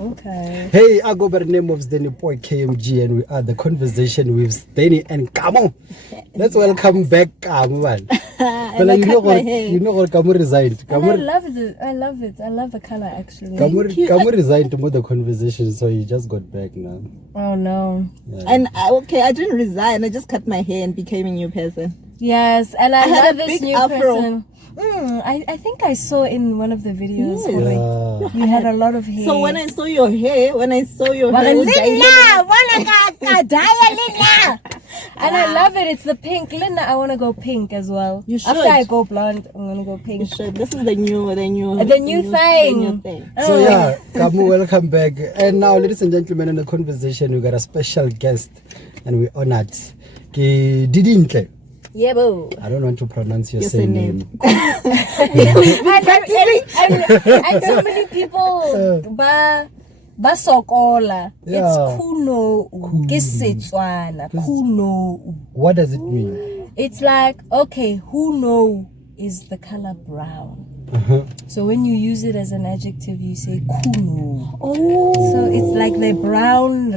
Okay. Hey, I go by the name of Danny Boy KMG, and we are the conversation with Danny and Kamo. Let's welcome back Kamo, man. And you know what Kamo resigned. And I love it. I love it. I love the color actually. Kamo resigned to move the conversation, so he just got back now. Oh no. Yeah. And I didn't resign. I just cut my hair and became a new person. Yes, and I love this new afro. person. I think I saw in one of the videos you had a lot of hair. So when I saw your hair, and I love it. It's the pink. Linda, I want to go pink as well. You should. After I go blonde, I'm gonna go pink. You should. This is the new thing. So yeah, Kamu, welcome back. And now, ladies and gentlemen, in the conversation, we got a special guest, and we honored Didintle. Yeah, boo. I don't want to pronounce your surname. And so many people basokola. It's Khunou. Khunou. What does it mean? It's like, okay, Khunou is the color brown. So when you use it as an adjective, you say Khunou. Oh. So it's like the brown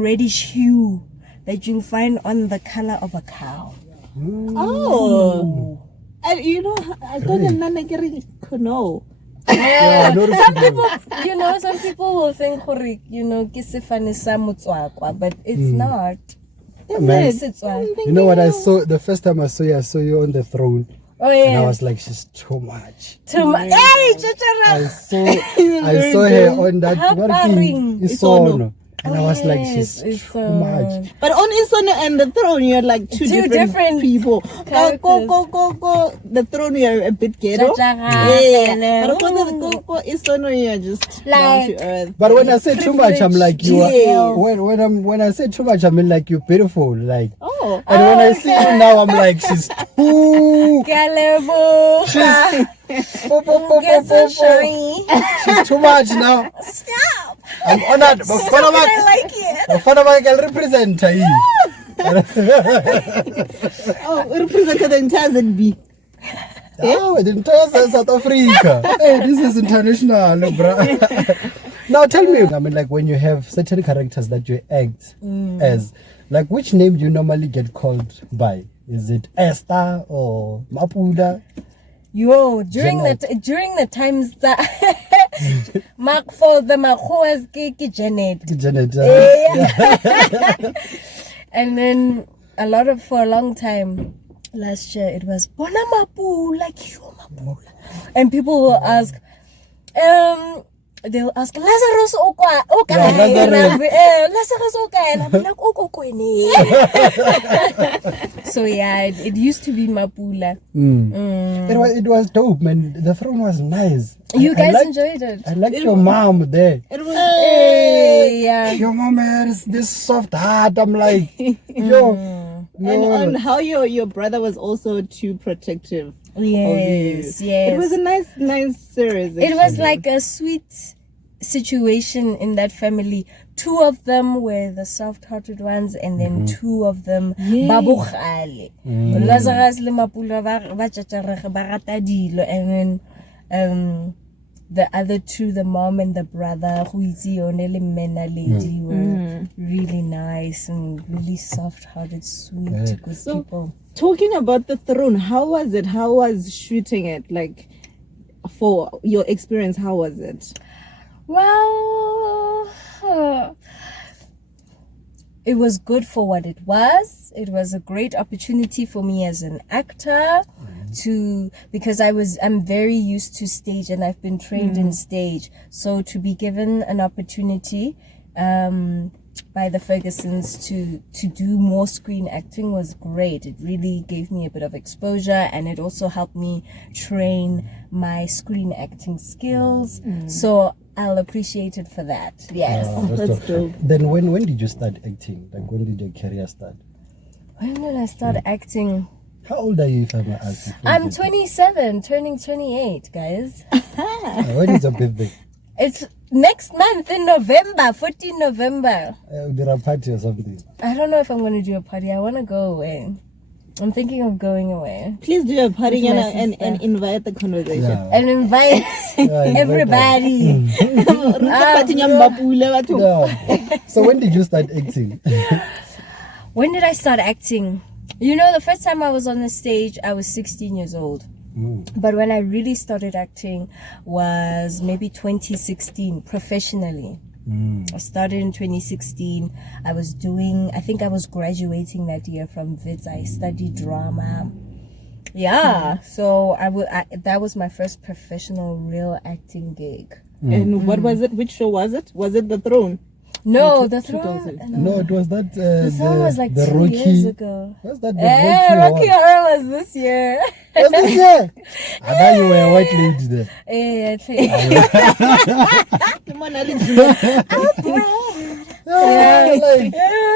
reddish hue that you'll find on the color of a cow. Oh. And you know, I don't know. Yeah, some people will think, but it's not. You know what I saw the first time I saw you on the throne. Oh yeah. And I was like, she's too much. Too much. I saw her on that working Isono. And I was like, she's too much. But on Isono and the throne, you're like two different people. Go. The throne, you're a bit ghetto. Yeah. But go Isono, you're just down to earth. But when I say too much, I'm like, you are. When I say too much, I mean like you're beautiful. Like. Oh. And when I see you now, I'm like, she's too. She's too much now. Stop. I'm honored. I like it. I'll represent her. Represented the entire ZB. Oh, the entire South Africa. Hey, this is international, bro. Now tell me, I mean, like when you have certain characters that you act as, like which name do you normally get called by? Is it Esther or Mapula? Yo, during the times that Mark for the Mahoas Janet. And then for a long time last year it was Bona Mapula, like you Mapula. And people will ask, they'll ask Lazarus Lazarus and I'm like So yeah, it used to be Mapula. It was dope, man. The throne was nice. You guys enjoyed it. I liked your mom there. It was yeah. Your mom has this soft heart. I'm like, yo. And on how your brother was also too protective. Yes. It was a nice series. It was like a sweet situation in that family. Two of them were the soft-hearted ones, and then two of them babukhale. Lazarus le Mapula ba tjatjara ba rata dilo, and then the other two, the mom and the brother, who is le mena lady, were really nice and really soft-hearted, sweet, good people. Talking about the throne, how was it? How was shooting it? Like, for your experience, how was it? Well, it was good for what it was. It was a great opportunity for me as an actor because I'm very used to stage and I've been trained in stage. So to be given an opportunity by the Fergusons to do more screen acting was great. It really gave me a bit of exposure, and it also helped me train my screen acting skills. So I'll appreciate it for that. Yes. That's dope. Then when did you start acting? Like when did your career start? When did I start acting? How old are you, if I may ask? I'm 27, turning 28, guys. When is your birthday? It's next month in November, 14 November. There a party or something? I don't know if I'm going to do a party. I want to go away. I'm thinking of going away. Please do a party With my and invite the conversation. Yeah. And invite everybody. Yeah. So when did you start acting? When did I start acting? You know, the first time I was on the stage, I was 16 years old. But when I really started acting was maybe 2016 professionally. I started in 2016. I think I was graduating that year from Wits. I studied drama. Yeah, so that was my first professional real acting gig. And what was it? Which show was it? Was it The Throne? No, The Throne. No, it was that. The Throne was like 2 years ago. What's that? Rocky Horror was this year. Was this year? I thought you were a white lady there.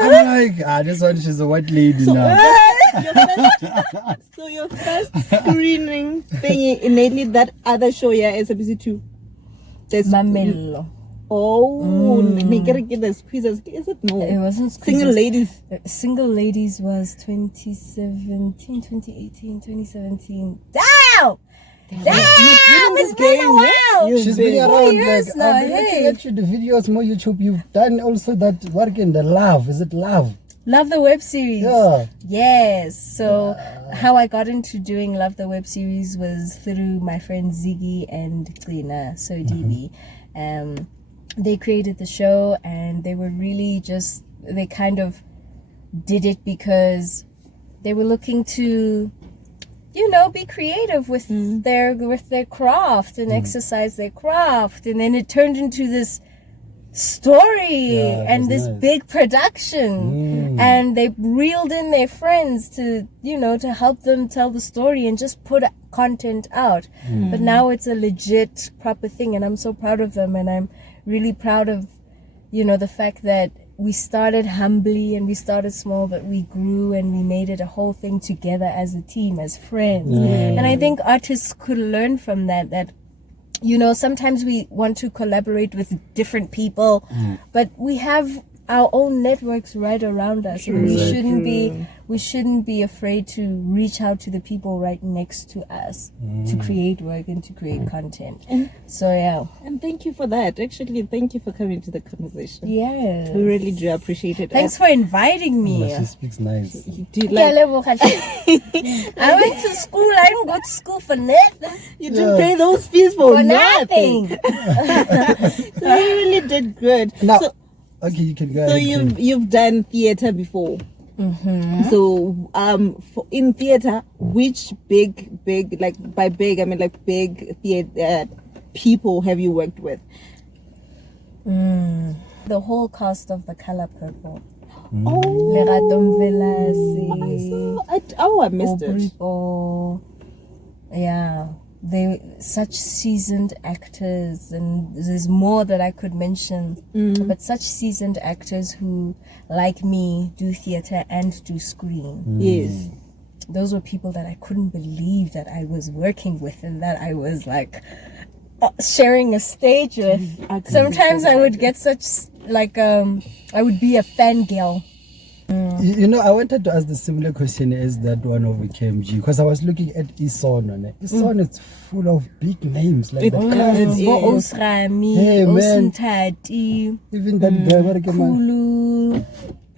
I'm like, this one, she's a white lady now. So your first screening thing, innately that other show, yeah, SABC2. Mamello. Oh, the squeezers. Is it? No. It wasn't Single Squeezers. Ladies. Single Ladies was 2017, 2018, 2017. Damn! It's been a while. She's been around years like, now, I've been looking at you, the videos, more YouTube. You've done also that work in the Love. Is it Love? Love the web series. Yeah. Yes. So how I got into doing Love the web series was through my friend Ziggy and Klina, so DB. They created the show and they were really they kind of did it because they were looking to, you know, be creative with their craft and exercise their craft. And then it turned into this story and this big production. And they reeled in their friends to, you know, to help them tell the story and just put content out. But now it's a legit, proper thing. And I'm so proud of them. And I'm really proud of, you know, the fact that we started humbly and we started small, but we grew and we made it a whole thing together as a team, as friends. And I think artists could learn from that, you know, sometimes we want to collaborate with different people, but we have our own networks right around us. And we shouldn't be afraid to reach out to the people right next to us to create work and to create content. So yeah. And thank you for that. Actually, thank you for coming to the conversation. Yes. We really do appreciate it. Thanks for inviting me. She speaks nice. Do you like, I went to school. I didn't go to school for nothing. you didn't pay those fees for nothing. So you really did good. Now, So, okay, you can go so ahead. you've done theater before. So in theater, which big like by big I mean like big theater people have you worked with? The whole cast of The Color Purple. Oh, Lerato Mvelase. I missed it. Yeah, they such seasoned actors, and there's more that I could mention. But such seasoned actors who, like me, do theater and do screen. Yes. Those were people that I couldn't believe that I was working with and that I was like sharing a stage with. Sometimes I would get such like I would be a fangirl. You know, I wanted to ask the similar question as that one over KMG, because I was looking at Isono. Isono is full of big names, like the cast. Osrami, Hey, man. Osntati, Even that guy, what Khunou,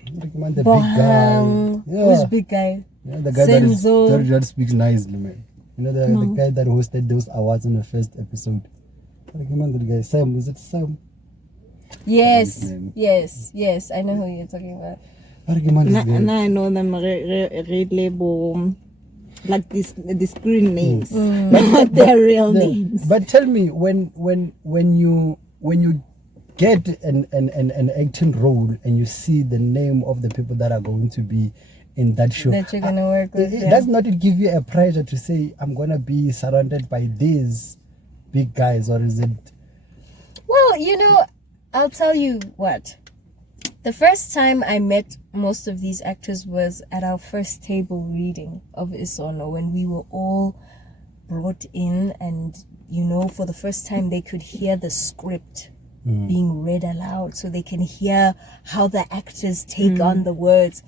the big guy. Who's big guy? Yeah, the guy that speaks nicely, man. You know, the guy that hosted those awards in the first episode. What recommend that guy? Sam, is it Sam? Yes. I know who you're talking about. What recommend this guy? Now I know them red label, like the screen names, not their real names. But tell me, when you get an acting role and you see the name of the people that are going to be in that show, That you're gonna work with. does not it give you a pressure to say, I'm gonna be surrounded by these big guys, or is it? Well, you know, I'll tell you what. The first time I met most of these actors was at our first table reading of Isono, when we were all brought in, and you know, for the first time they could hear the script being read aloud so they can hear how the actors take on the words.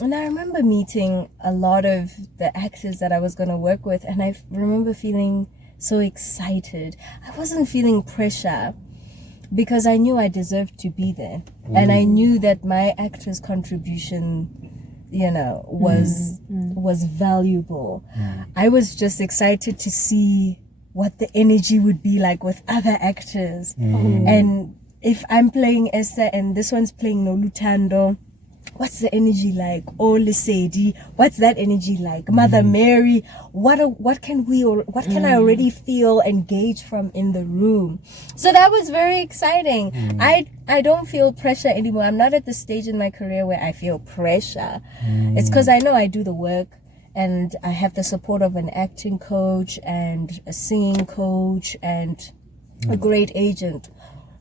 And I remember meeting a lot of the actors that I was going to work with, and I remember feeling so excited. I wasn't feeling pressure because I knew I deserved to be there. And I knew that my actor's contribution, was valuable. I was just excited to see what the energy would be like with other actors. And if I'm playing Esther and this one's playing Nolutando, what's the energy like? Oh, Lesedi, what's that energy like? Mother Mary, what can I already feel and gauge from in the room? So that was very exciting. I don't feel pressure anymore. I'm not at the stage in my career where I feel pressure. It's because I know I do the work, and I have the support of an acting coach and a singing coach and a great agent.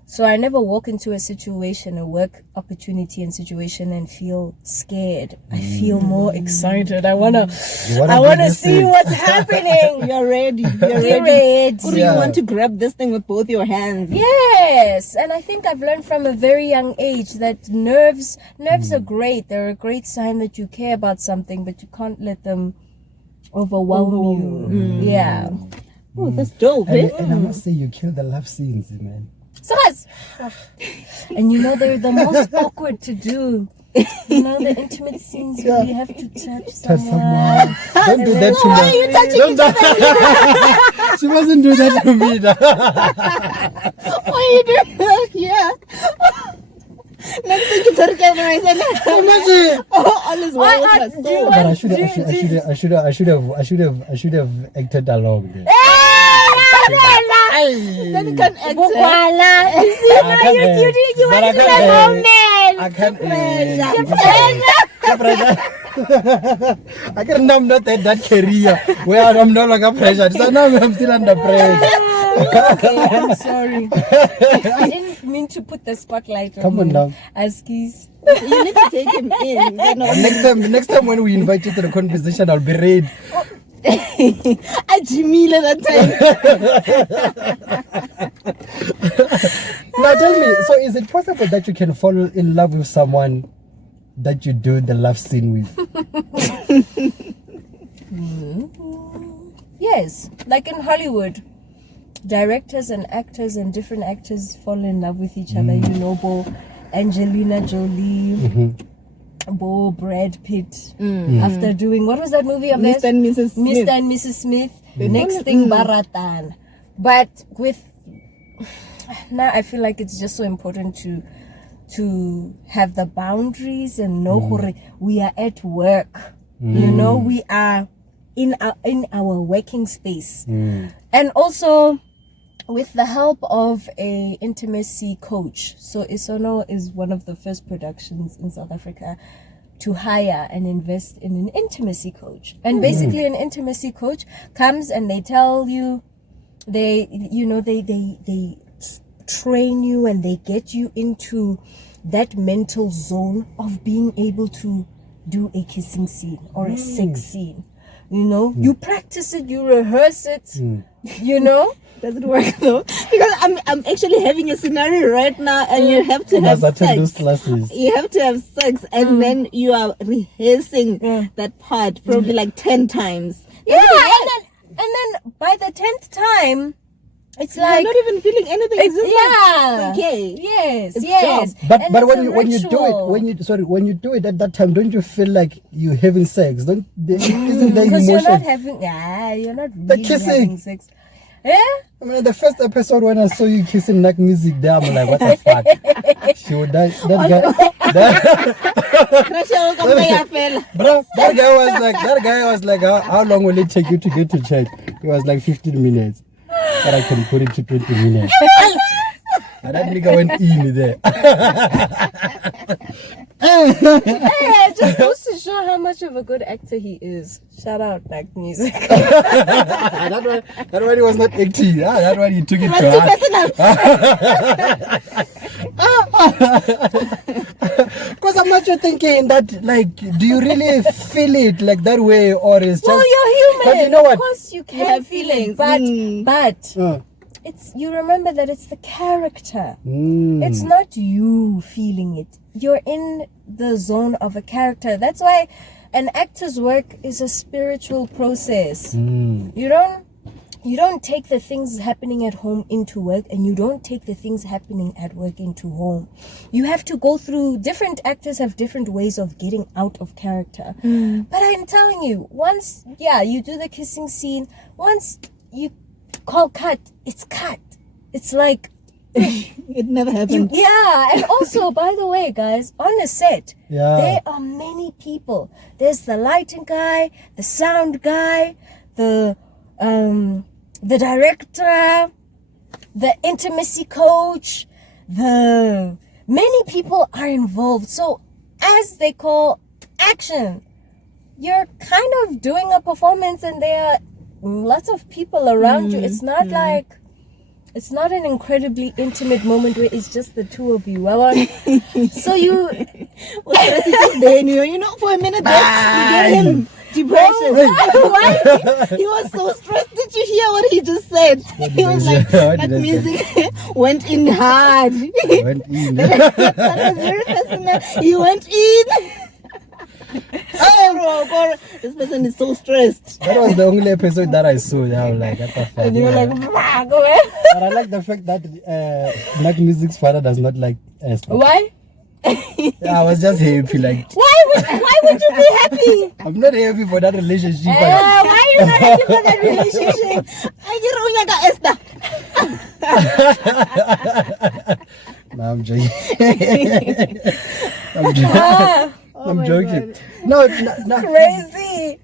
So I never walk into a situation, a work opportunity and situation, and feel scared. I feel more excited. I wanna see what's happening. You're ready. You're ready. You want to grab this thing with both your hands. Yes, and I think I've learned from a very young age that nerves are great. They're a great sign that you care about something, but you can't let them overwhelm you. Yeah. Oh, that's dope. And I must say, you kill the love scenes, man. And they're the most awkward to do. The intimate scenes where you have to touch someone. Don't do that to me. Why are you touching each other? She wasn't doing that to me. Why are you doing that? Yeah. Next thing you turn camera, I said, Imagine. All is well with her soul. But I should have acted along there. Then you can't act. You want to be a moment. I can't. I can't. I'm not at that career where I'm no longer pressured. So now I'm still under pressure. Okay, I'm sorry. I didn't mean to put the spotlight on Come on now. Askies. You need to take him in. Next time when we invite you to the conversation, I'll be ready. I Jimila that time. Now tell me, so is it possible that you can fall in love with someone that you do the love scene with? Yes, like in Hollywood, directors and actors and different actors fall in love with each other. Bo Angelina Jolie, Bo Brad Pitt, after doing, what was that movie of Mr. and Mrs. Smith. Mr. and Mrs. Smith. Next thing, Baratan. But now I feel like it's just so important to have the boundaries and know we are at work. We are in our working space. And also with the help of a intimacy coach. So Isono is one of the first productions in South Africa to hire and invest in an intimacy coach. And basically an intimacy coach comes and they tell you, they train you and they get you into that mental zone of being able to do a kissing scene or a sex scene. You practice it, you rehearse it, Does it work though? Because I'm actually having a scenario right now, and you have to have sex. Those classes. You have to have sex, and then you are rehearsing that part probably like 10 times. Yeah, and then by the 10th time, it's like you're not even feeling anything. It's just like, okay. Yes, it's yes. job. But when you do it at that time, don't you feel like you're having sex? Isn't there emotion? Because you're not really having sex. Yeah? I mean, the first episode when I saw you kissing like music there, I'm like, what the fuck? She would die. That guy was like, how long will it take you to get to church? It was like 15 minutes. But I can put it to 20 minutes. And that nigga went in there. Hey, just goes to show how much of a good actor he is. Shout out Mac Music. that one he was not acting. That one he took it to heart. Because I'm not just thinking that, like, do you really feel it like that way, or is just? Well, you're human. But you know what? Of course you can feel it, but you remember that it's the character. Mm. It's not you feeling it. You're in the zone of a character. That's why an actor's work is a spiritual process. You don't take the things happening at home into work, and you don't take the things happening at work into home. You have to go through, different actors have different ways of getting out of character. But I'm telling you, once, you do the kissing scene, once you call cut, it's cut. It's like... it never happened. And also, by the way, guys, on a set, there are many people. There's the lighting guy, the sound guy, the director, the intimacy coach, many people are involved. So as they call action, you're kind of doing a performance and there are lots of people around you. It's not like, it's not an incredibly intimate moment where it's just the two of you. So you for a minute there, you get him depression. Why? He was so stressed. Did you hear what he just said? He was like, that music went in hard. That was very fascinating. He went in. Oh, this person is so stressed. That was the only episode that I saw. I was like, what the fuck? And you were like, go away. But I like the fact that Black Music's father does not like Esther. Why? I was just happy. Like, why would you be happy? I'm not happy for that relationship. Why are you not happy for that relationship? No, I'm joking. I'm joking. No. Crazy.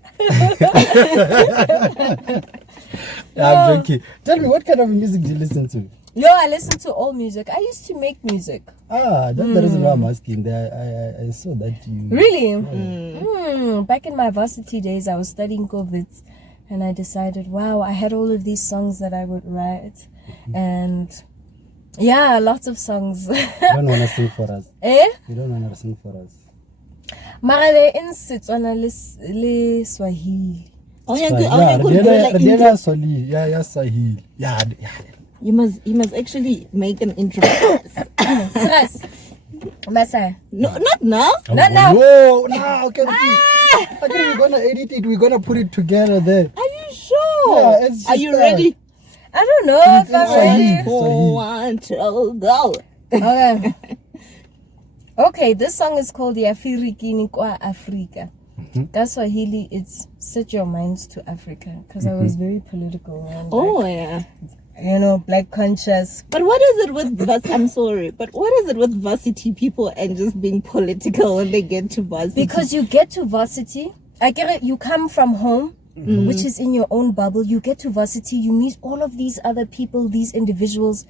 I'm joking. Tell me, what kind of music do you listen to? Yo, I listen to all music. I used to make music. That's the reason why I'm asking. I saw that you... Really? Back in my varsity days, I was studying COVID, and I decided, wow, I had all of these songs that I would write. And lots of songs. You don't want to sing for us. You don't want to sing for us. Mara le Setswana le Swahili. Swahili. You must actually make an intro. Masa. No, not now. Not now. Whoa, now. Okay, we're gonna edit it. We're gonna put it together there. Are you sure? Are you ready? I don't know if I'm ready. One, two, go. Okay, this song is called Yafirikini Kwa Afrika. That's Swahili. It's set your minds to Africa, because I was very political. And black conscious. But what is it with I'm sorry, but what is it with varsity people and just being political when they get to varsity? Because you get to varsity, I get it, you come from home, which is in your own bubble. You get to varsity, you meet all of these other people, these individuals.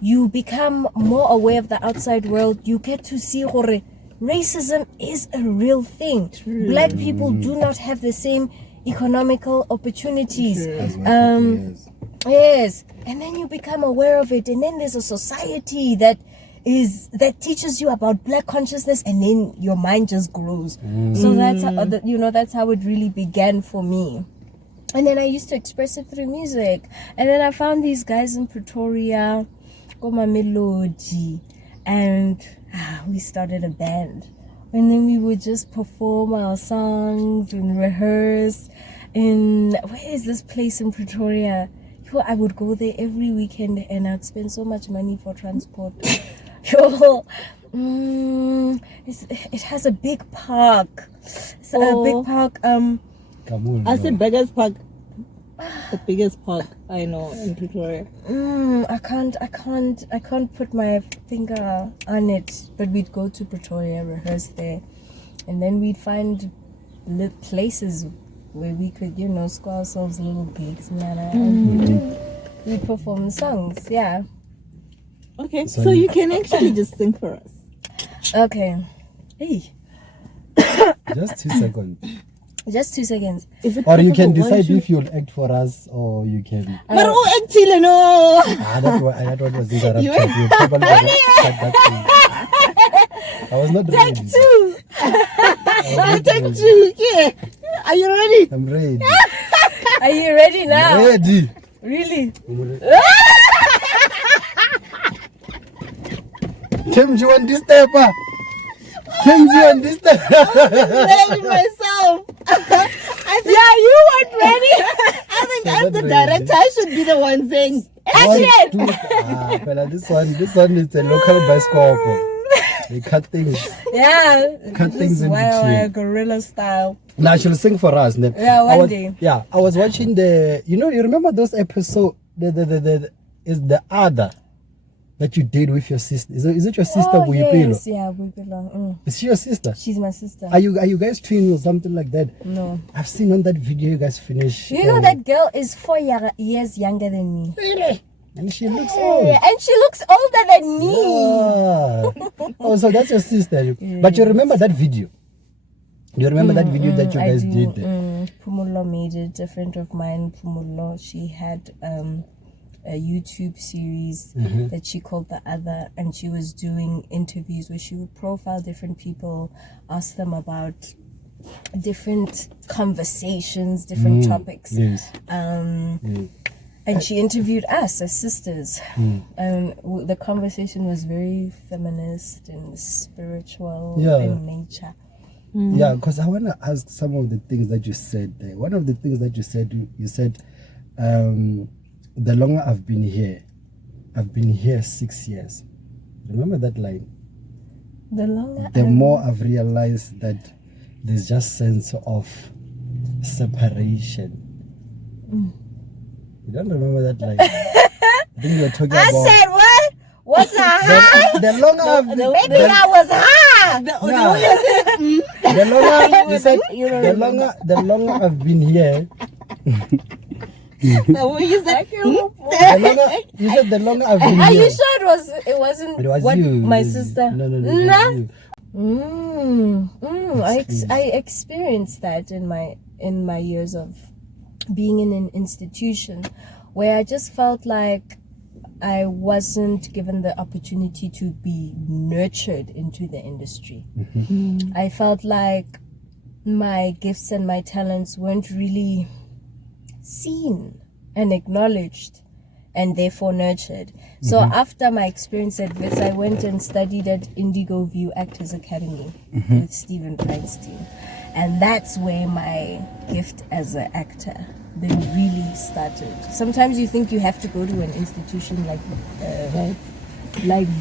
You become more aware of the outside world. You get to see racism is a real thing. Black people do not have the same economical opportunities. Yes, and then you become aware of it, and then there's a society that teaches you about black consciousness, and then your mind just grows. So that's how, that's how it really began for me. And then I used to express it through music. And then I found these guys in Pretoria, Goma Melody, and we started a band. And then we would just perform our songs and rehearse. Where is this place in Pretoria? I would go there every weekend, and I'd spend so much money for transport. It has a big park. A big park. I said Beggars Park. The biggest park I know in Pretoria. I can't put my finger on it. But we'd go to Pretoria, rehearse there, and then we'd find places where we could, score ourselves little gigs, and we'd perform songs. Yeah. Okay, so you can actually just sing for us. Okay. Hey. Just 2 seconds. Just 2 seconds. Or you can decide if you'll act for us, or you can. But who act till no? That one was interrupted. You probably cut that thing. I was not ready. Take two. Take two. Yeah. Are you ready? I'm ready. Are you ready now? Ready. Really? Came you on this step. Came you on this step. Blaming myself. I think, Yeah, you weren't ready. I think as the director, I should be the one saying, This one is a local bioscope. They cut things. Yeah. Cut things in between. Guerrilla style. Now she'll sing for us. Then Yeah, one day. Yeah, I was watching you remember those episodes? Is the other that you did with your sister? Is it your sister? Oh, Boipelo? yes, yeah, Boipelo. Is she your sister? She's my sister. Are you guys twins or something like that? No. I've seen on that video you guys finish. You know that girl is 4 years younger than me. Really? And she looks old. Yeah, and she looks older than me. Yeah. Oh, so that's your sister. But you remember that video? You remember that video that you guys did? Pumulo made it. A friend of mine, Pumulo, she had a YouTube series that she called The Other, and she was doing interviews where she would profile different people, ask them about different conversations, different topics. Yes. And she interviewed us as sisters. And the conversation was very feminist and spiritual in nature. Yeah, because I want to ask some of the things that you said there. One of the things that you said, the longer I've been here 6 years. Remember that line? The more I've realized that there's just sense of separation. You don't remember that line? I think you were talking about. I said what? Was I high? The longer I've been, Maybe I was high. The longer I've been here. so you said, You said the longer I've been Are here. you sure it wasn't It was what you. my sister? No. It was you. I experienced that in my years of being in an institution where I just felt like I wasn't given the opportunity to be nurtured into the industry. I felt like my gifts and my talents weren't really seen and acknowledged and therefore nurtured. So after my experience at WITS, I went and studied at Indigo View Actors Academy with Stephen Feinstein. And that's where my gift as an actor then really started. Sometimes you think you have to go to an institution like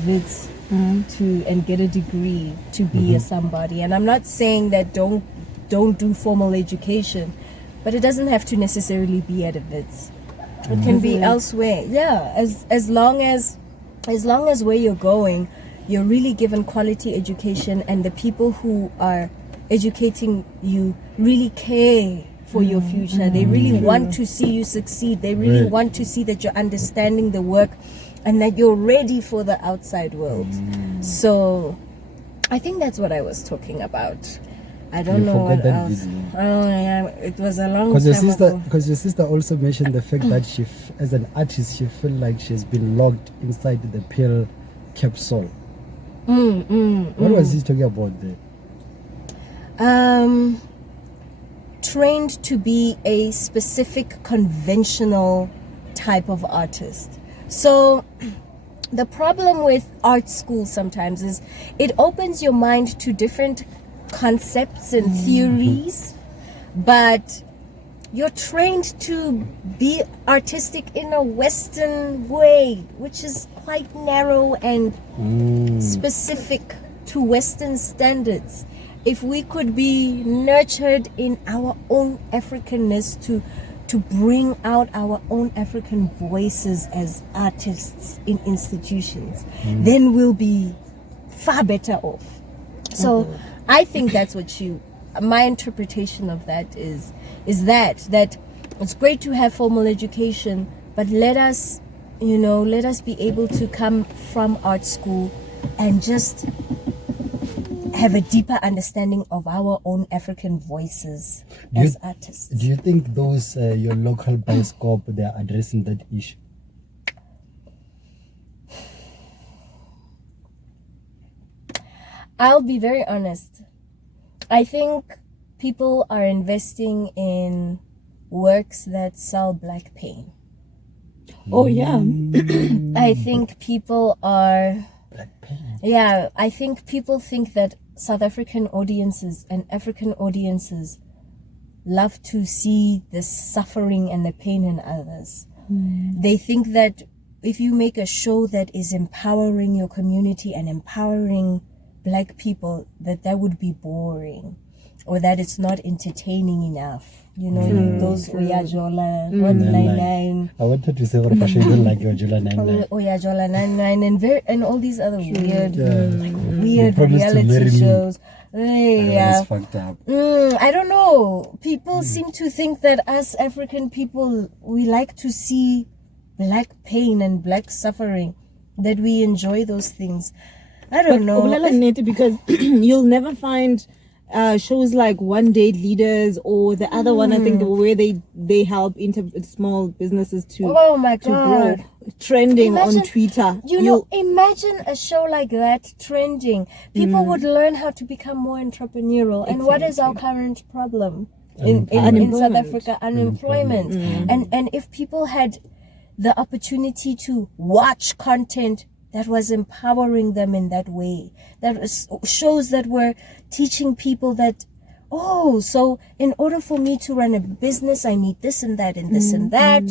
WITS and get a degree to be a somebody. And I'm not saying that don't do formal education, but it doesn't have to necessarily be at a WITS. It can be elsewhere. Yeah, as long as where you're going, you're really given quality education, and the people who are educating you really care for your future. They really want to see you succeed. They really want to see that you're understanding the work and that you're ready for the outside world. So I think that's what I was talking about. I don't know what else. Oh yeah, it was a long time ago. Because your sister also mentioned the fact that she, as an artist, she feel like she's been locked inside the pill capsule. What was he talking about there? Trained to be a specific conventional type of artist. So the problem with art school sometimes is it opens your mind to different concepts and theories, but you're trained to be artistic in a Western way, which is quite narrow and specific to Western standards. If we could be nurtured in our own Africanness to bring out our own African voices as artists in institutions, then we'll be far better off. So I think that's what my interpretation of that is that it's great to have formal education, but let us be able to come from art school and just have a deeper understanding of our own African voices as artists. Do you think those your local bioscope, they are addressing that issue? I'll be very honest. I think people are investing in works that sell black pain. Oh yeah. I think people are black pain. Yeah, I think people think that South African audiences and African audiences love to see the suffering and the pain in others. They think that if you make a show that is empowering your community and empowering black people, that would be boring, or that it's not entertaining enough. You know, those Oyajola 199. I wanted to say what if I don't like Oyajola 99. Oyajola 99 and all these other weird They promised to marry reality me. shows. It's fucked up. I don't know. People seem to think that us African people, we like to see black pain and black suffering, that we enjoy those things. I don't know. Because you'll never find shows like One Day Leaders or the other one, I think, where they help small businesses to grow, trending on Twitter. Imagine a show like that trending. People would learn how to become more entrepreneurial. And what is our current problem in South Africa? Unemployment. And if people had the opportunity to watch content that was empowering them in that way, that was shows that were teaching people that, so in order for me to run a business, I need this and that and this and that.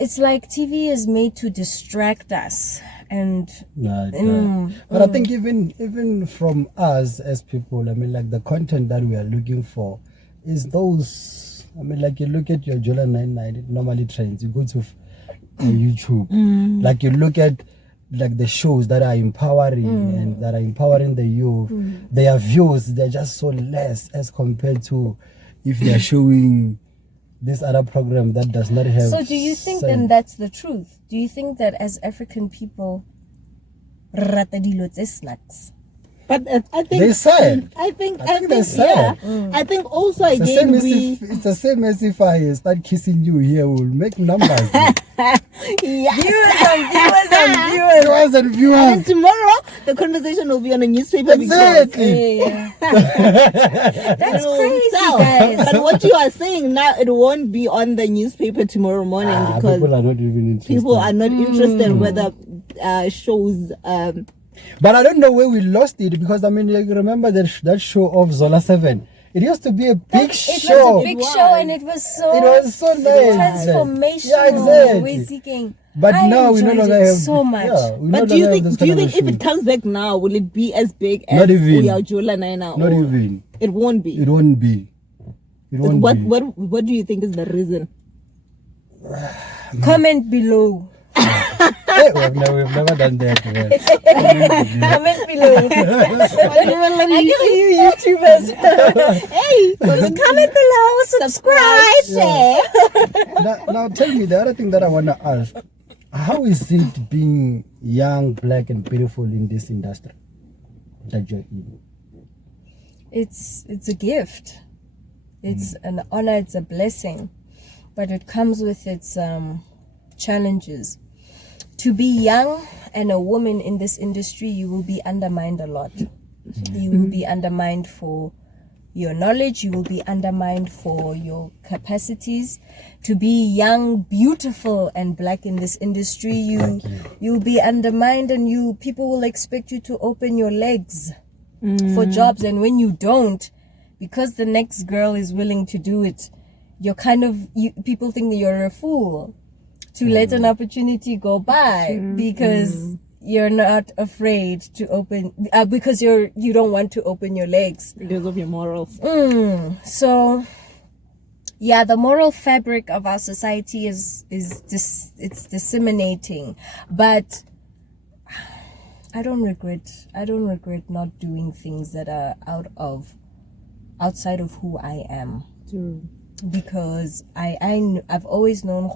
It's like TV is made to distract us. And but I think even from us as people, I mean, like the content that we are looking for is those. I mean, like you look at your Jola 99, it normally trends. You go to YouTube, like you look at like the shows that are empowering and that are empowering the youth. Their views, they're just so less as compared to if they're showing this other program that does not have. So do you think then that's the truth? Do you think that as African people, rata dilo tse snacks? But I think they said. I think they said. I think also It's again it's the same as if I start kissing you here. We'll make numbers. Viewers and viewers. And tomorrow the conversation will be on a newspaper. Exactly. That's crazy, guys. But what you are saying now, it won't be on the newspaper tomorrow morning because people are not even interested. People are not interested whether shows. But I don't know where we lost it, because I mean, you remember that show of Zola 7? It used to be a big show. It was a big show, and it was so nice. transformational. Yeah, exactly. But now we no longer have so much. But do you think if it comes back now, will it be as big as Oyajola 99? Not even. It won't be. It won't be. What do you think is the reason? Comment below. We've never done that. Comment below. I give you YouTubers. Hey, comment below, subscribe, share. Now tell me, the other thing that I want to ask, how is it being young, black and beautiful in this industry that you're in? It's a gift. It's an honor, it's a blessing. But it comes with its challenges. To be young and a woman in this industry, you will be undermined a lot. You will be undermined for your knowledge. You will be undermined for your capacities. To be young, beautiful, and black in this industry, you'll be undermined, and people will expect you to open your legs for jobs. And when you don't, because the next girl is willing to do it, you're people think that you're a fool to let an opportunity go by because you're not afraid to open, because you don't want to open your legs because of your morals. So yeah, the moral fabric of our society is disseminating, but I don't regret not doing things that are outside of who I am. Because I've always known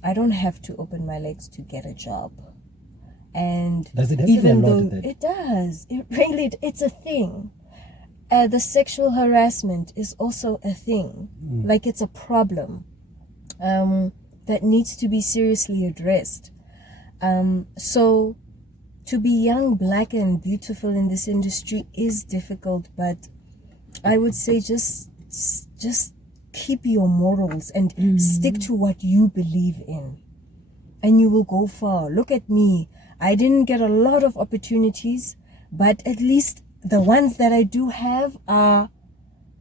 I don't have to open my legs to get a job. And does it happen even a lot? Though it does, it's a thing. The sexual harassment is also a thing. Like, it's a problem that needs to be seriously addressed. So to be young, black and beautiful in this industry is difficult, but I would say just keep your morals and stick to what you believe in. and you will go far. Look at me. I didn't get a lot of opportunities, but at least the ones that I do have are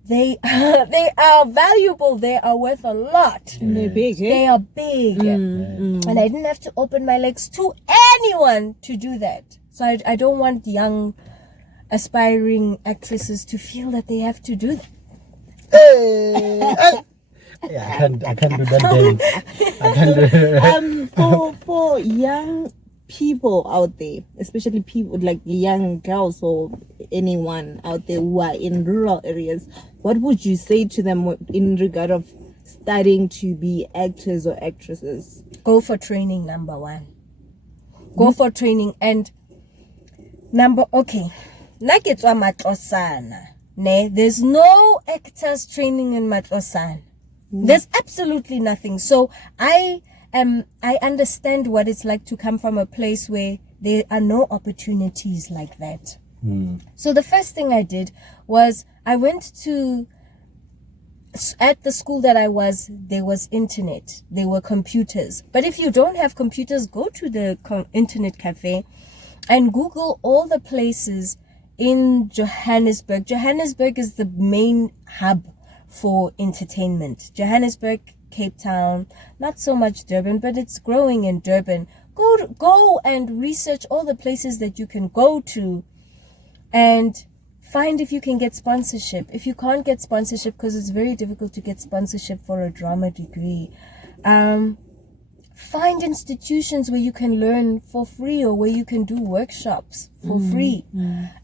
they are valuable. They are worth a lot. And they're big, eh? They are big. And I didn't have to open my legs to anyone to do that. So I don't want young aspiring actresses to feel that they have to do that. Hey. Yeah, I can't do that dance. I can't do For young people out there, especially people like young girls or anyone out there who are in rural areas, what would you say to them in regard of studying to be actors or actresses? Go for training, number one. Go for training. And Naketswa Matlosana. There's no actors training in Matlosana. There's absolutely nothing. So I understand what it's like to come from a place where there are no opportunities like that. So the first thing I did was I went to, at the school that I was, there was internet, there were computers. But if you don't have computers, go to the internet cafe and Google all the places in Johannesburg. Johannesburg is the main hub for entertainment. Johannesburg, Cape Town, not so much Durban, but it's growing in Durban. Go and research all the places that you can go to and find if you can get sponsorship. If you can't get sponsorship, because it's very difficult to get sponsorship for a drama degree, find institutions where you can learn for free or where you can do workshops for free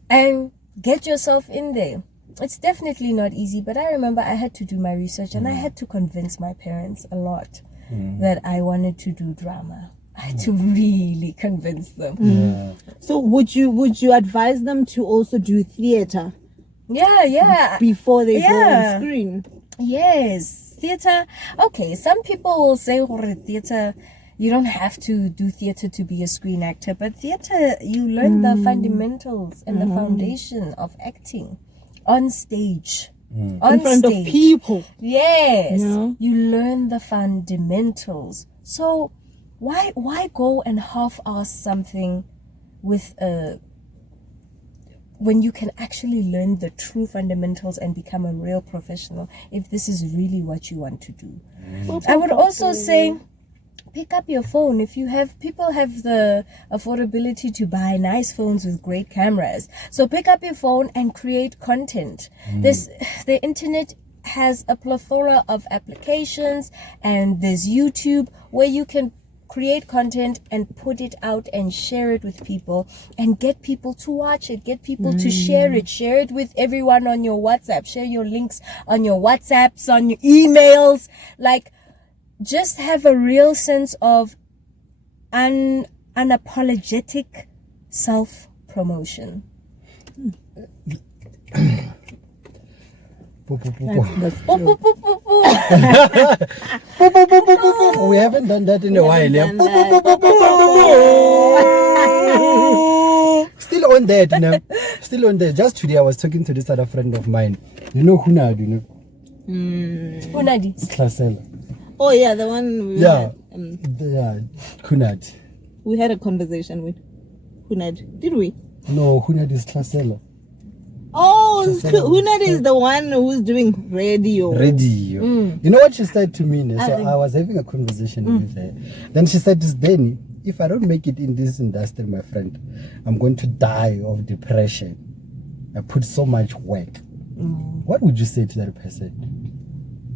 and get yourself in there. It's definitely not easy, but I remember I had to do my research and I had to convince my parents a lot that I wanted to do drama. I had to really convince them. So would you advise them to also do theater? Yeah. Before they go on screen? Yes, theater. Okay, some people will say theater, you don't have to do theater to be a screen actor, but theater, you learn the fundamentals and the foundation of acting on stage. On in front stage. of people. Yes. Yeah. You learn the fundamentals. So why go and half-ass something with when you can actually learn the true fundamentals and become a real professional if this is really what you want to do. I would also say pick up your phone. If you have, people have the affordability to buy nice phones with great cameras. So pick up your phone and create content. The internet has a plethora of applications, and there's YouTube where you can create content and put it out and share it with people and get people to watch it, get people to share it with everyone on your WhatsApp, share your links on your WhatsApps, on your emails, like just have a real sense of unapologetic self-promotion. We haven't done that in a while. Still on that, no? Still on that. Just today I was talking to this other friend of mine. You know Khunou, you know? Unadi. Klasela. Oh yeah, the one Khunou. we had a conversation with Khunou, did we? No, Khunou is Klasela. Oh, Khunou is the one who's doing radio. You know what she said to me? So I was having a conversation with her. Then she said, Danny, if I don't make it in this industry, my friend, I'm going to die of depression. I put so much work. What would you say to that person?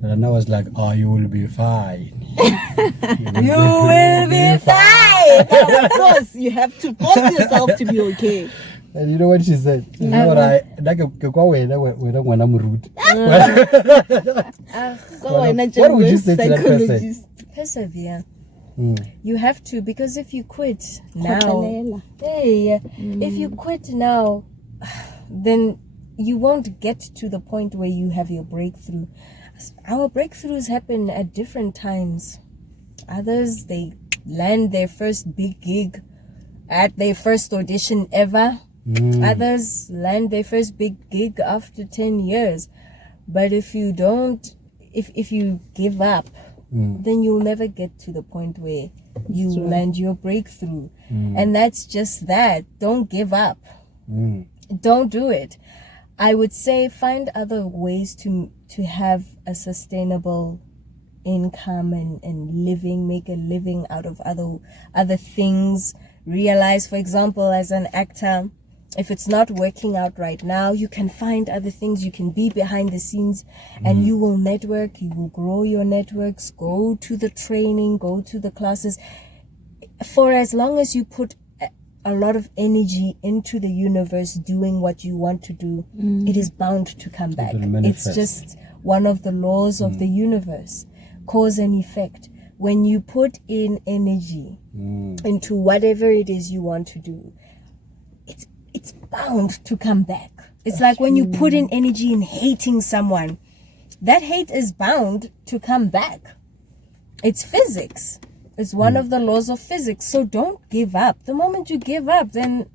And I was like, oh, you will be fine. You will be fine. Of course, you have to force yourself to be okay. And you know what she said? You know what what would you say to that person? Persevere. You have to, because if you quit now, if you quit now, then you won't get to the point where you have your breakthrough. Our breakthroughs happen at different times. Others, they land their first big gig at their first audition ever. Others land their first big gig after 10 years. But if you don't, if you give up, then you'll never get to the point where you land your breakthrough. And that's just that. Don't give up. Don't do it. I would say find other ways to have a sustainable income and living, make a living out of other things. Realize, for example, as an actor, if it's not working out right now, you can find other things. You can be behind the scenes and you will network, you will grow your networks, go to the training, go to the classes. For as long as you put a lot of energy into the universe doing what you want to do, it is bound to come back. It's just one of the laws of the universe, cause and effect. When you put in energy into whatever it is you want to do, it's bound to come back. It's like when you put in energy in hating someone, that hate is bound to come back. It's physics. It's one of the laws of physics. So don't give up. The moment you give up, then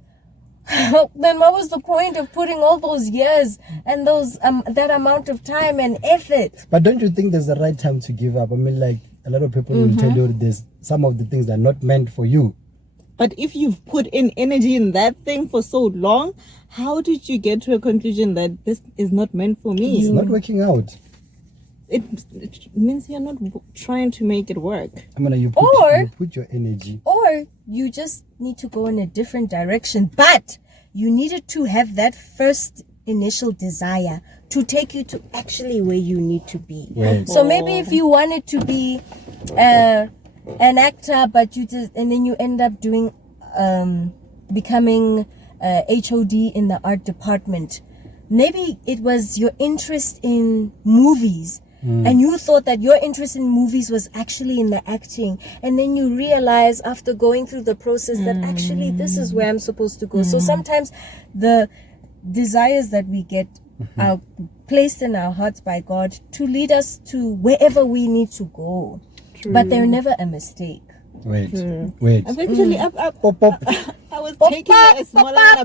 what was the point of putting all those years and those that amount of time and effort? But don't you think there's the right time to give up? I mean, like, a lot of people will tell you there's some of the things that are not meant for you. But if you've put in energy in that thing for so long, how did you get to a conclusion that this is not meant for me? It's not working out. It means you're not trying to make it work. I mean, you put your energy. Or you just need to go in a different direction. But you needed to have that first initial desire to take you to actually where you need to be. Right. So maybe if you wanted to be an actor, but you just, and then you end up doing becoming HOD in the art department. Maybe it was your interest in movies, and you thought that your interest in movies was actually in the acting, and then you realize after going through the process that actually this is where I'm supposed to go. So sometimes the desires that we get are placed in our hearts by God to lead us to wherever we need to go. But they're never a mistake. Wait. Eventually, I was taking a smaller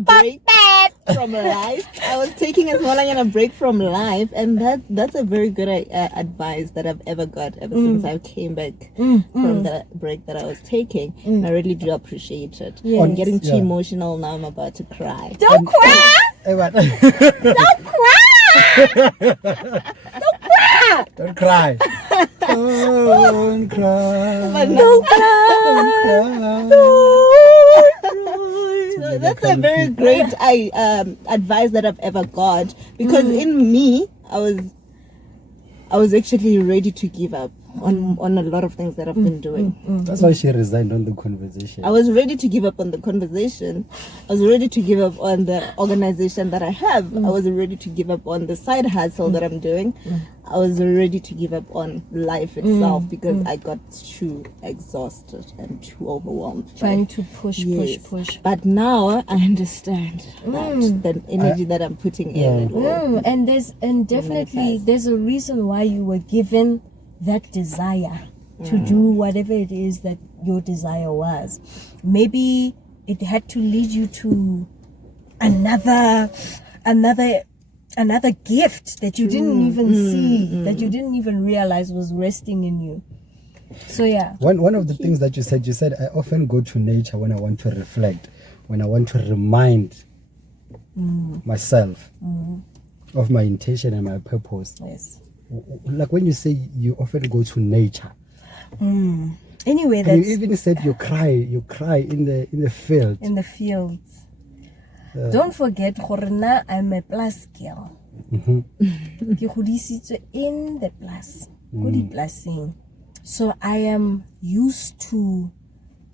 break from life. And that's a very good advice that I've ever got ever since I came back from the break that I was taking. I really do appreciate it. Yes. I'm getting too emotional now. I'm about to cry. Don't cry! Don't cry! Don't cry. Don't cry. But no cry. So that's a very great advice that I've ever got, because in me, I was actually ready to give up on a lot of things that I've been doing. That's why she resigned on the conversation. I was ready to give up on the conversation. I was ready to give up on the organization that I have. I was ready to give up on the side hustle that I'm doing. I was ready to give up on life itself because I got too exhausted and too overwhelmed. Trying to push. But now I understand that the energy that I'm putting in. And definitely there's a reason why you were given that desire to do whatever it is that your desire was. Maybe it had to lead you to another gift that you didn't even see, that you didn't even realize was resting in you. So yeah. One of the things that you said, I often go to nature when I want to reflect, when I want to remind myself of my intention and my purpose. Yes. Like when you say you often go to nature. Anyway, and you even said you cry in the field. In the fields. Don't forget, Khorna, I'm a plus girl. In the plus. Good blessing. So I am used to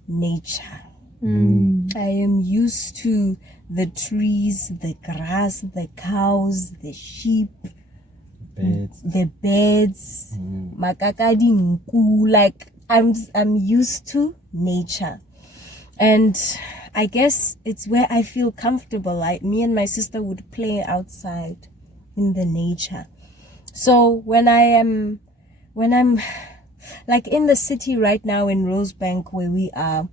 nature. I am used to the trees, the grass, the cows, the sheep, the birds, makakadinku. Like I'm used to nature, and I guess it's where I feel comfortable. Like me and my sister would play outside in the nature. So when I'm like in the city right now in Rosebank where we are,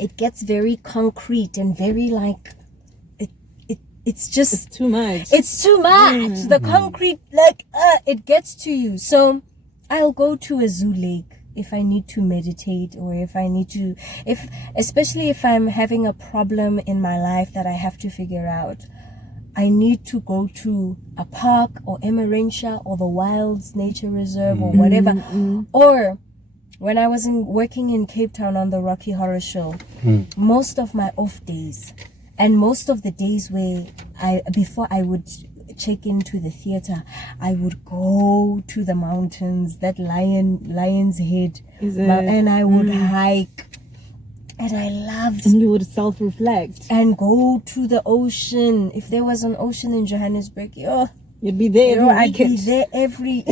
it gets very concrete and very like it's too much. It's too much. The concrete, like, it gets to you. So I'll go to a zoo lake if I need to meditate, or especially if I'm having a problem in my life that I have to figure out, I need to go to a park or Emerentia or the Wilds Nature Reserve or whatever. Or when I was working in Cape Town on the Rocky Horror Show, most of my off days and most of the days where before I would check into the theater, I would go to the mountains, that Lion's Head, and I would hike. And I loved. And you would self-reflect. And go to the ocean. If there was an ocean in Johannesburg, you'd be there every I'd be there every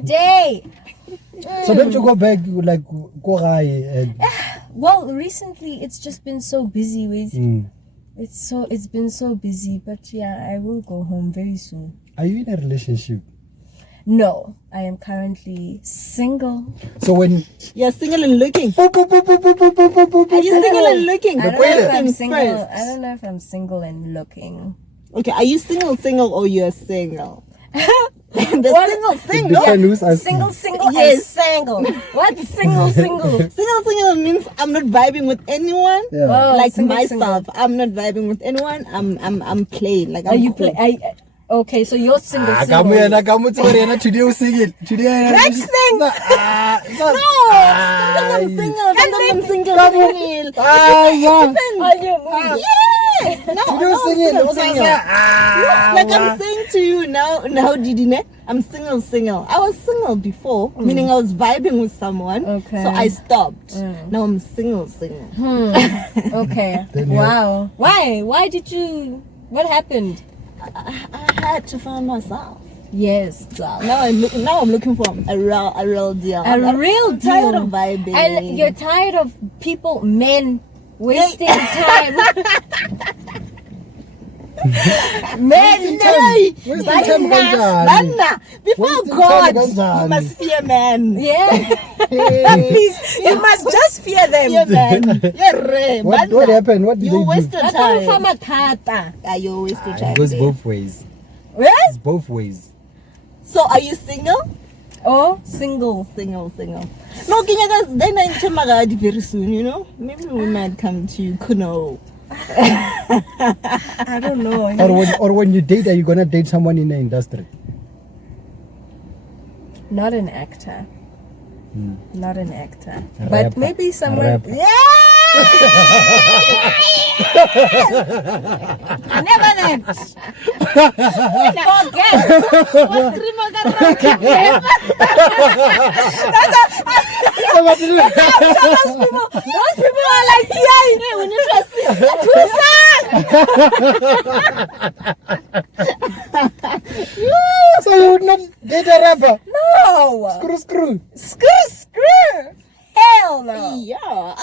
day. So don't you go back, like, go high? Well, recently it's just been so busy with... It's been so busy, but yeah, I will go home very soon. Are you in a relationship? No, I am currently single. So when you're single and looking, are you single and looking? I don't know if I'm single. I don't know if I'm single and looking. Okay, are you single, or you're single? Single. Single, yes, single. What's single? Single means I'm not vibing with anyone. Yeah. Oh, like single, myself, I'm not vibing with anyone. I'm plain. Like, are you plain? Okay, so you're single. Today you sing it. Today. Next thing. No, I'm single. Like I'm saying to you now, Didintle, I'm single. I was single before, meaning I was vibing with someone. Okay. So I stopped. Now I'm single. Okay. Wow. Why? Why did you? What happened? I had to find myself. Yes. Now I'm looking for a real deal. I'm tired of vibing. And you're tired of men wasting time. Men, before God, you must fear men. Yeah. Please, you must just fear them. What happened? What did you they do? wasted time. You wasted time. It goes both ways. Yes? It's both ways. So are you single? Oh, single. No, then I'm very soon, you know? Maybe we might come to Khunou. I don't know. Or when you date, are you gonna date someone in the industry? Not an actor. Not an actor. But But maybe someone. Yeah! Never that. Forget. Those people are like, yeah, when you trust So you would not date a rapper? No. Screw. Hell no. Yeah.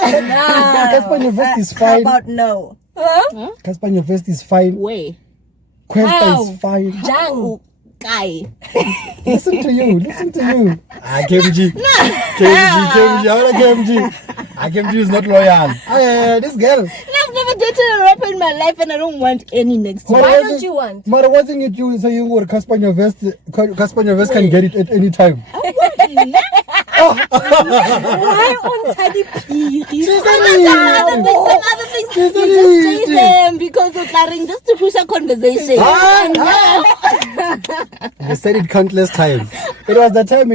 Casper, your vest is How fine. about no? Huh? Casper, your vest is fine. Way. Questa is fine. Jang. Guy. Listen to you. KMG. KMG is not loyal. This girl. I've never dated a rapper in my life, and I don't want any next year. Why don't you want? Mara, wasn't it you saying what Casper your vest can get it at any time? Why untidy Some other things you just say them because you're trying just to push a conversation. I said it countless times. It was the time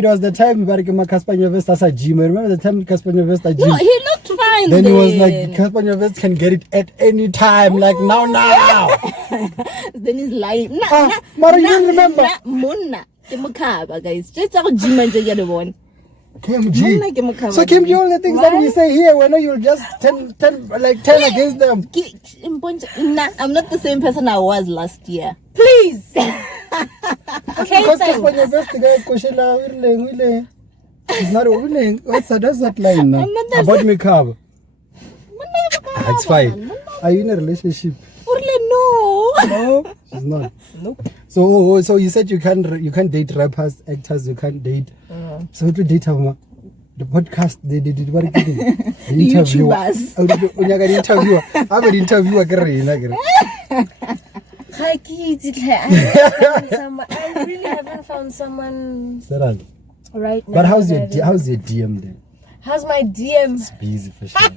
Barikama Casper your vest as a gym. Remember the time Casper your vest at gym? No, he looked fine. Then he was like, Casper your vest can get it at any time. Like now. Then he's lying. Mara, you don't remember? Guys, just our gym and get one. KMG. So KMG, all the things that we say here, when you'll just turn against them. I'm not the same person I was last year. Please. Because when your best guy Koshela it's not willing. What's that line now? About me cab. It's fine. Are you in a relationship? No, she's not. Nope. So you said you can't date rappers, actors, you can't date. So what do you date the podcast? They did what it the interviewer. When you got interviewer, I'm an interviewer. I really haven't found someone. right now. But how's your DM then? How's my DM? It's busy for sure.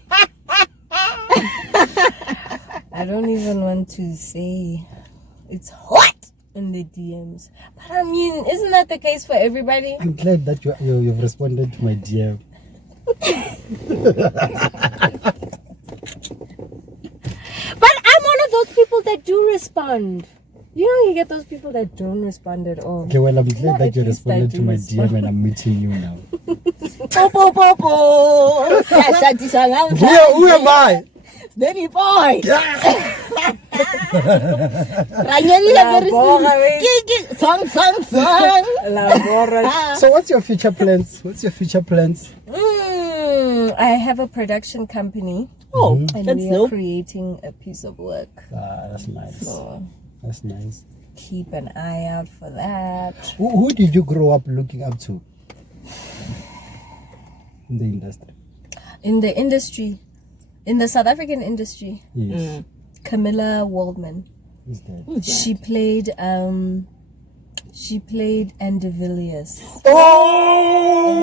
I don't even want to say. It's hot in the DMs. But I mean, isn't that the case for everybody? I'm glad that you've responded to my DM. But I'm one of those people that do respond. You know, you get those people that don't respond at all. Okay, well, I'm glad No, that at you least I responded do to my respond. DM and I'm meeting you now. Who am I? Danny boy. Song. So what's your future plans? I have a production company. Oh, And that's we are dope. creating a piece of work. That's nice. So That's nice. keep an eye out for that. Who did you grow up looking up to in the industry? In the industry, in the South African industry, Yes. Camilla Waldman. Who's that? She played Andevilius. Oh!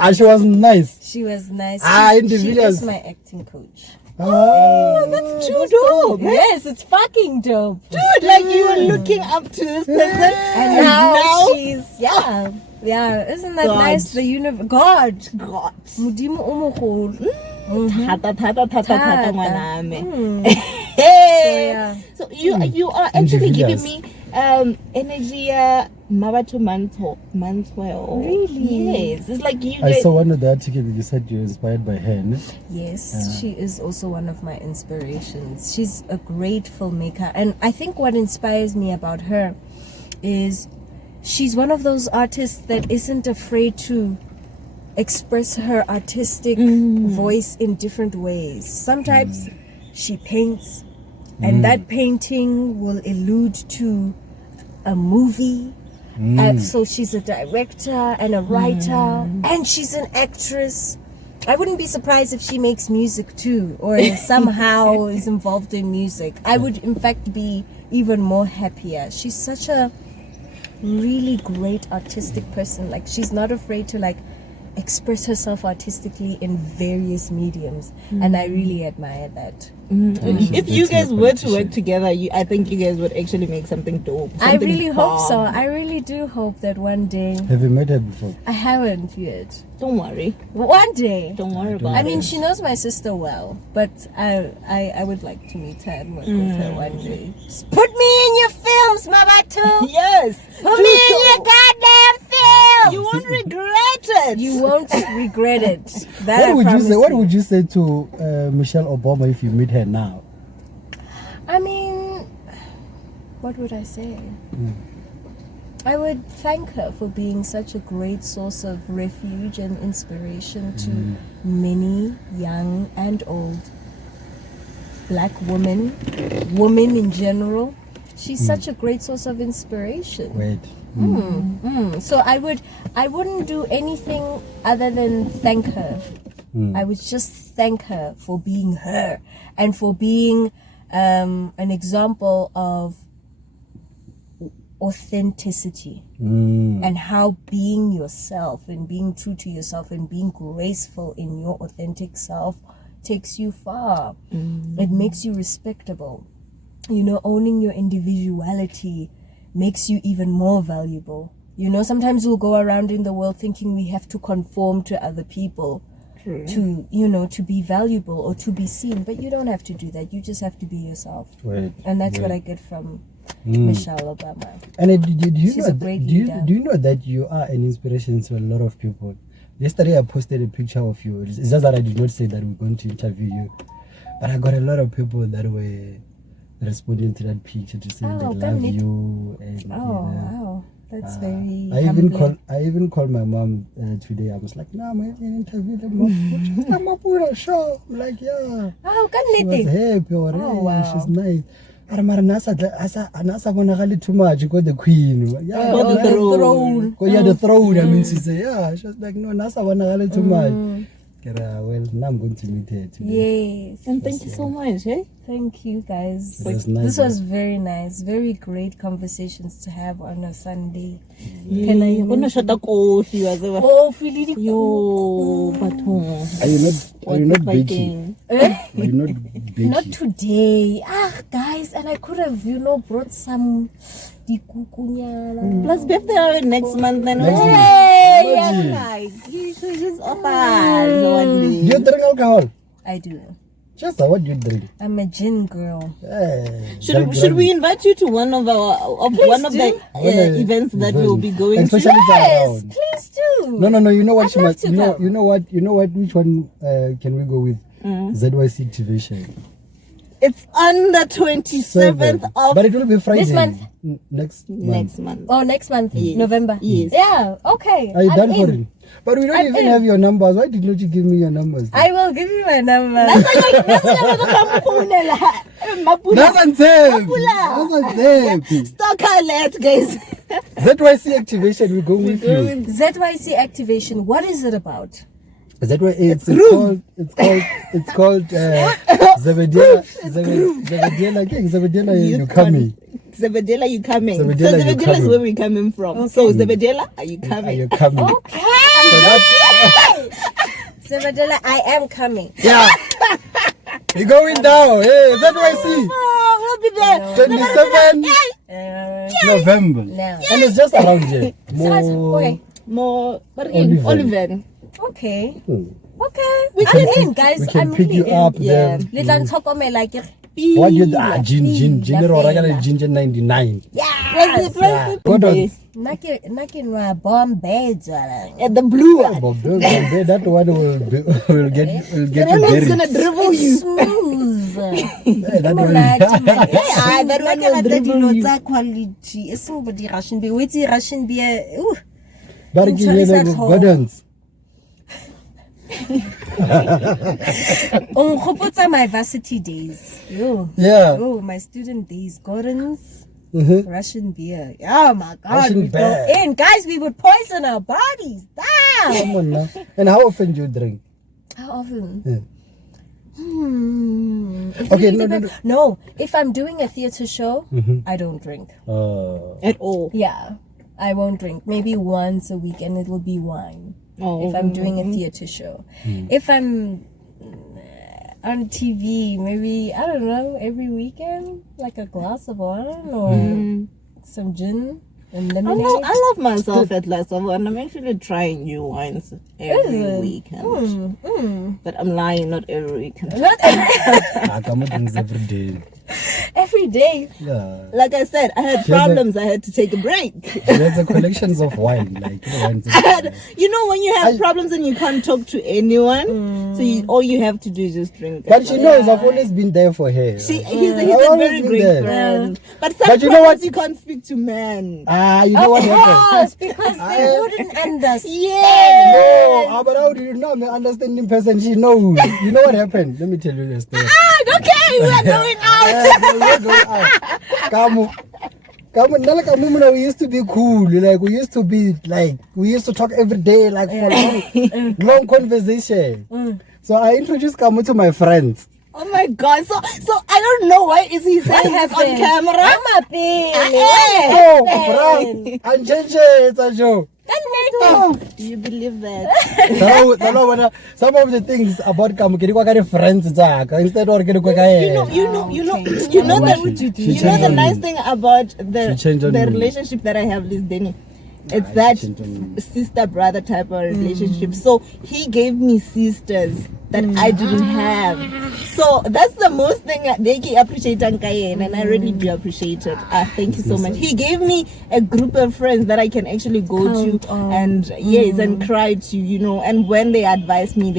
And she was nice. She was nice. Ah, She Andevilius. is my acting coach. Oh, That's too dope. Yes, it's fucking dope. Dude, like you were looking up to this person, And now she's yeah. Isn't that God. nice? The universe, God. God. Thata. So you are actually giving me energy Mabato Manto. Really? Yes. It's like you I guys, saw one of the articles you said you're inspired by her. No? Yes, she is also one of my inspirations. She's a great filmmaker, and I think what inspires me about her is she's one of those artists that isn't afraid to express her artistic voice in different ways. Sometimes she paints, and that painting will allude to a movie. So she's a director and a writer, and she's an actress. I wouldn't be surprised if she makes music too, or somehow is involved in music. I would in fact be even more happier. She's such a really great artistic person. Like, she's not afraid to like express herself artistically in various mediums, and I really admire that. if you guys were to work together, I think you guys would actually make something dope. I something really hope so. bomb. I really do hope that one day. Have you met her before? I haven't yet. Don't worry. One day. Don't worry about I it. mean, she knows my sister well, but I would like to meet her and work with her one day. Just put me in your films, Mabatu. Yes. Put me in your goddamn film. You won't regret it. You won't regret it. That What I would you promise say? What you. would you say to Michelle Obama if you meet her now? I mean, what would I say? I would thank her for being such a great source of refuge and inspiration to many young and old black women in general. She's such a great source of inspiration. Wait. So I wouldn't do anything other than thank her. I would just thank her for being her and for being an example of authenticity and how being yourself and being true to yourself and being graceful in your authentic self takes you far. It makes you respectable. You know, owning your individuality makes you even more valuable. You know, sometimes we'll go around in the world thinking we have to conform to other people to, you know, to be valuable or to be seen, but you don't have to do that. You just have to be yourself. And that's what I get from Michelle Obama. And do you She's know a great do you leader. know that you are an inspiration to a lot of people? Yesterday I posted a picture of you. It's just that I did not say that we're going to interview you, but I got a lot of people that were responding to that picture to say they love you. And Wow, that's very I humbling. even called my mom today. I was like, "No, I'm going to interview the mom. I'm up on a show." I'm like, "Yeah." Oh, She was happy already. wow. She's nice. Mara nasa bonagale too much. Got the queen. Yeah, Got the throne. the throne. I mean, she said, yeah. She was like, no, nasa bonagale too much. Well, now I'm going to meet her today. Yes. And thank you so much, eh? Thank you, guys. That's nice, This was very nice. Very great conversations to have on a Sunday. Can I? Oh, Philly. Yo, but Are you not baking? Are you not baking? Not today. Guys, and I could have, brought some dikukunyala. Plus birthday next month then. Next month. Hey, Imagine. like you should just offer us one Do day. you drink alcohol? I do. Just what do you drink? I'm a gin girl. Hey, Should we invite you to one of the events that we'll be going especially to? Yes, please do. No. You know what? I'd love to come. You know what? Which one can we go with? ZYC activation. It's on the 27th of But it will be Friday. This month? Next month. Oh, next month, Yes. November. Yes. Yeah. Okay. Are you I'm done in. for it? But we don't I'm even in. have your numbers. Why did not you give me your numbers? I will give you my number. That's unsafe. Stock alert, guys. ZYC activation. We're going with you. ZYC activation. What is it about? It's called Zebediela. Zebediela, you coming? Zebediela, you coming? Zebediela, So you Zebediela is coming. where we're coming from. Okay. So Zebediela, are you Are coming? you coming? Okay. So that, Zebediela, I am coming. yeah. You're going down. Hey, ZYC. Oh, we'll be there. 27 November. Now. And it's just around here. Okay. More, but Oliver. Oliver. Okay. Hmm. Okay. We I'm can in, guys. We can I'm pick really you in. up Yeah. there. Little talk on me like What you gin Lafela. ginger 99. Plus What else? Naki nwa Bombay darling. at the blue one. Bombay, that one will get The you one that's buried. gonna dribble you. Smooth. Hey, that one. That one will dribble you. Quality. It's somebody Russian beer. Wait, Russian beer. Ooh. But It's you at know, home. Gordons. Ngopotsa my varsity days. Yo. Yeah. Oh, my student days. Gordons. Mhm. Russian beer. Oh my God. Russian We go beer. in. Guys, we would poison our bodies. Damn. Come on now. And how often do you drink? How often? Yeah. It Okay, really no. depends. No, if I'm doing a theater show, Mhm. I don't drink. At all. Yeah, I won't drink. Maybe once a week, and it'll be wine. Oh. If I'm doing a theater show. If I'm on TV, maybe, I don't know, every weekend, like a glass of wine or some gin and lemonade. I love myself at last of and I'm actually trying new wines every weekend. But I'm lying, not every weekend. Not every, I come and drinks every day. every day. Yeah. Like I said, I had She has a- problems. I had to take a break. There's a collections of wine, like wines. You know, when you have problems and you can't talk to anyone, so all you have to do is just drink. But she knows I've always been there for her. He's a I've always very been great there. friend. But some But you know problems what? you can't speak to men. You know what happened? Yes, because they wouldn't understand. Yeah. No, but how do you know? I'm an understanding person. She knows. You know what happened? Let me tell you the story. Okay, we are going out. Come, we used to be cool. Like we used to talk every day, like for long conversation. So I introduced Kamu to my friends. Oh my God! So I don't know why is he saying this on camera. I'm a baby. Oh, bro, I'm changing. It's a show. Do you believe that? Some of the things about Kamu, get friends instead of getting You know the nice thing about the relationship that I have with Denny. It's that sister brother type of relationship. So he gave me sisters that I didn't have. So that's the most thing that they appreciate and I really do appreciate it. Thank you so much. He gave me a group of friends that I can actually go to and and cry to, and when they advise me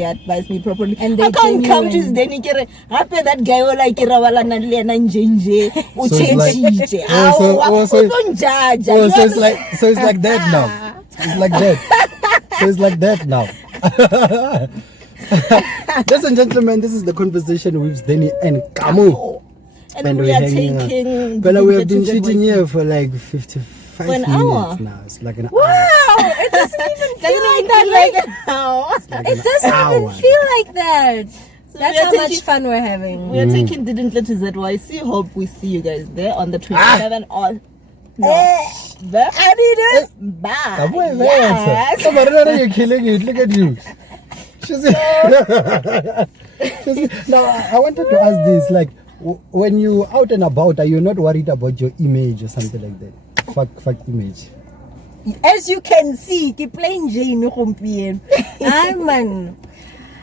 properly. And I they can't come to genuine. Denny after that guy will like So it's like that now. It's like that. So it's like that now. Ladies and gentlemen, this is the conversation with Denny and Kamu. And we are taking Well, we have been sitting here for like 55 For an minutes hour. now. It's like an hour. Wow! it doesn't even feel like that. It doesn't even feel like that. So that's how much fun we're having. We are taking Didintle to ZYC. Hope we see you guys there on the 27th or no. I need it. Bye. Yes. You're killing it. Look at you. Now, I wanted to ask this, like, when you out and about, are you not worried about your image or something like that? Fuck image. As you can see, keep playing Jane. Man.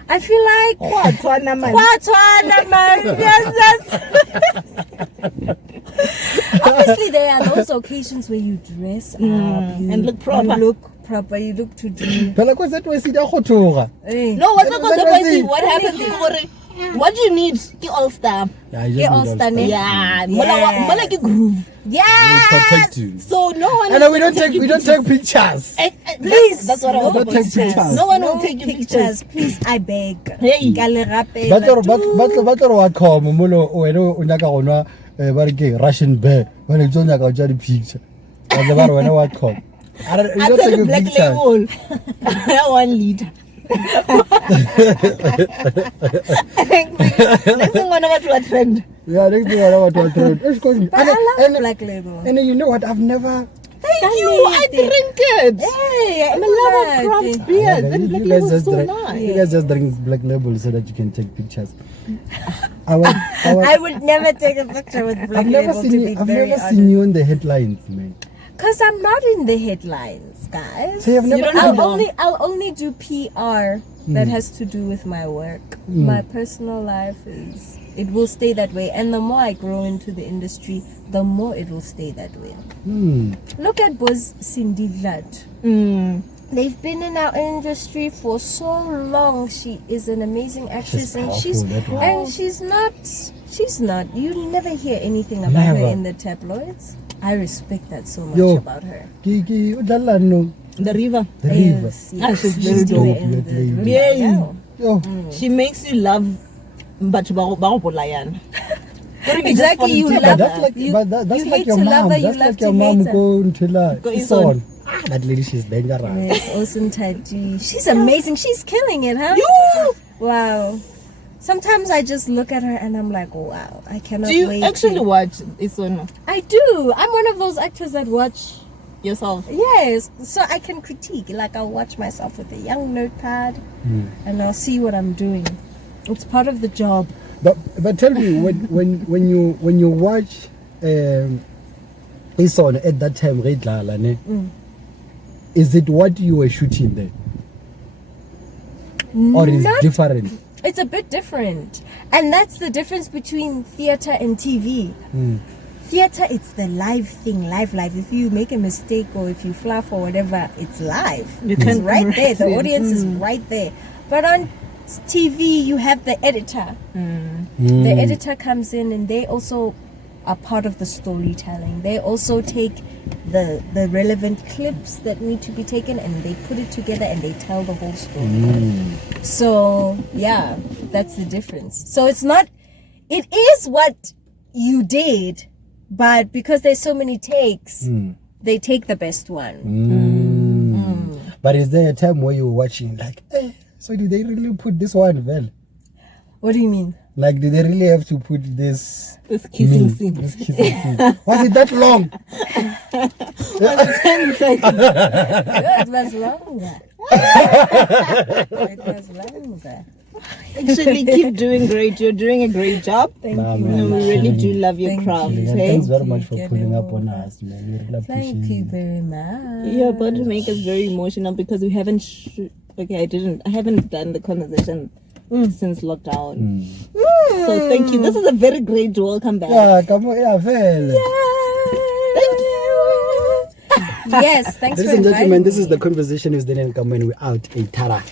I feel like obviously there are those occasions where you dress up and look proper. You look to do. No, what's up? What happens? What do you need? Get all star. Yeah, Yeah. Like a groove. Yeah. Protect you. So no one. And we don't take pictures. Please. That's what I want. Don't take pictures. No one will take your pictures. Please, I beg. Hey. Russian bear. When it's on a picture. I take a black label. 1 liter. Next thing one to a trend. Yeah, next thing I want to trend. But I love black label. And you know what? I've never. Thank you. I drink it. Hey, I'm a lover of craft beers. And black label is so nice. You guys just drink black label so that you can take pictures. I would never take a picture with black label. I've never seen you in the headlines, man. Because I'm not in the headlines, guys. So you've never I'll only do PR that has to do with my work. My personal life it will stay that way. And the more I grow into the industry, the more it will stay that way. Look at Boz Cindy Vlad. They've been in our industry for so long. She is an amazing actress, she's not. You never hear anything about her in the tabloids. I respect that so much about her. The river. Yes. She's dope. She makes you love Lion. Exactly, you love her. That's You like hate your to mom. love her, you That's love like to your mom hate her. going to like Isono. That lady, she's dangerous. Yes, awesome Taji. She's amazing. She's killing it, huh? Wow. Sometimes I just look at her and I'm like, wow, I cannot wait. Do you actually watch Isono? I do. I'm one of those actors that watch yourself. Yes, so I can critique. Like I'll watch myself with a young notepad and I'll see what I'm doing. It's part of the job. But tell me, when you watch Isono at that time, is it what you were shooting there? Or is it different? It's a bit different. And that's the difference between theater and TV. Theater, it's the live thing, live. If you make a mistake or if you fluff or whatever, it's live. It's right there. The audience is right there. But on TV, you have the editor. The editor comes in and they also are part of the storytelling. They also take the relevant clips that need to be taken and they put it together and they tell the whole story. So yeah, that's the difference. So it is what you did, but because there's so many takes, they take the best one. But is there a time where you're watching like, hey, so did they really put this one well? What do you mean? Like, did they really have to put this kissing scene? This kissing scene. Was it that long? It was longer. It was longer. Actually, keep doing great. You're doing a great job. Thank you. And we really do love your craft. Thanks very much for pulling up on us, man. We really appreciate Thank you very much. You're about to make us very emotional because we haven't. I haven't done the conversation since lockdown. So thank you. This is a very great welcome back. Yeah, come on, yeah, well. Thank you. Yes, thanks for Ladies and gentlemen, inviting this is me. the conversation with Didintle when we're out in Tara.